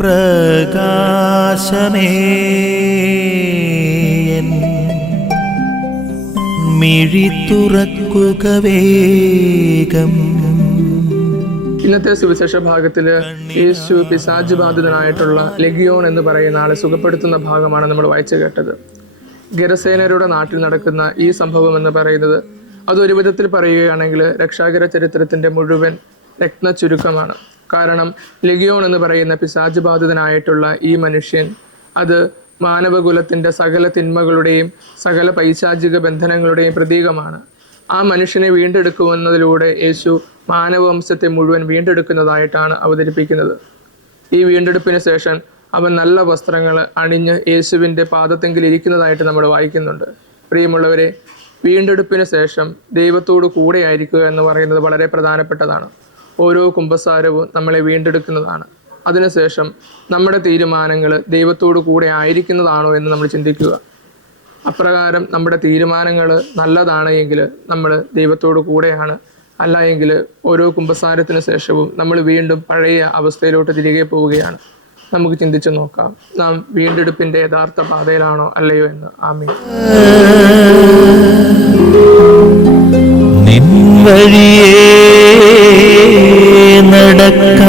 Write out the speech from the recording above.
പ്രകാശമേ മിഴി തുറക്കുക വേഗം. ഇന്നത്തെ സുവിശേഷ ഭാഗത്തില് യേശു പിശാച് ബാധിതനായിട്ടുള്ള ലെഗിയോൺ എന്ന് പറയുന്ന ആളെ സുഖപ്പെടുത്തുന്ന ഭാഗമാണ് നമ്മൾ വായിച്ചു കേട്ടത്. ഗെരസേനരുടെ നാട്ടിൽ നടക്കുന്ന ഈ സംഭവം എന്ന് പറയുന്നത് അതൊരു വിധത്തിൽ പറയുകയാണെങ്കിൽ രക്ഷാകര ചരിത്രത്തിന്റെ മുഴുവൻ രത്ന ചുരുക്കമാണ്. കാരണം ലെഗിയോൺ എന്ന് പറയുന്ന പിശാച് ബാധിതനായിട്ടുള്ള ഈ മനുഷ്യൻ അത് മാനവകുലത്തിന്റെ സകല തിന്മകളുടെയും സകല പൈശാചിക ബന്ധനങ്ങളുടെയും പ്രതീകമാണ്. ആ മനുഷ്യനെ വീണ്ടെടുക്കുന്നതിലൂടെ യേശു മാനവവംശത്തെ മുഴുവൻ വീണ്ടെടുക്കുന്നതായിട്ടാണ് അവതരിപ്പിക്കുന്നത്. ഈ വീണ്ടെടുപ്പിന് ശേഷം അവൻ നല്ല വസ്ത്രങ്ങൾ അണിഞ്ഞ് യേശുവിൻ്റെ പാദത്തെങ്കിൽ ഇരിക്കുന്നതായിട്ട് നമ്മൾ വായിക്കുന്നുണ്ട്. പ്രിയമുള്ളവരെ, വീണ്ടെടുപ്പിന് ശേഷം ദൈവത്തോട് കൂടെ ആയിരിക്കുക എന്ന് പറയുന്നത് വളരെ പ്രധാനപ്പെട്ടതാണ്. ഓരോ കുമ്പസാരവും നമ്മളെ വീണ്ടെടുക്കുന്നതാണ്. അതിനുശേഷം നമ്മുടെ തീരുമാനങ്ങൾ ദൈവത്തോട് കൂടെ ആയിരിക്കുന്നതാണോ എന്ന് നമ്മൾ ചിന്തിക്കുക. അപ്രകാരം നമ്മുടെ തീരുമാനങ്ങൾ നല്ലതാണ് എങ്കിൽ നമ്മൾ ദൈവത്തോട് കൂടെയാണ്. അല്ല എങ്കിൽ ഓരോ കുമ്പസാരത്തിന് ശേഷവും നമ്മൾ വീണ്ടും പഴയ അവസ്ഥയിലോട്ട് തിരികെ പോവുകയാണ്. നമുക്ക് ചിന്തിച്ചു നോക്കാം, നാം വീണ്ടെടുപ്പിൻ്റെ യഥാർത്ഥ പാതയിലാണോ അല്ലയോ എന്ന്. ആമീൻ. നിൻ വഴി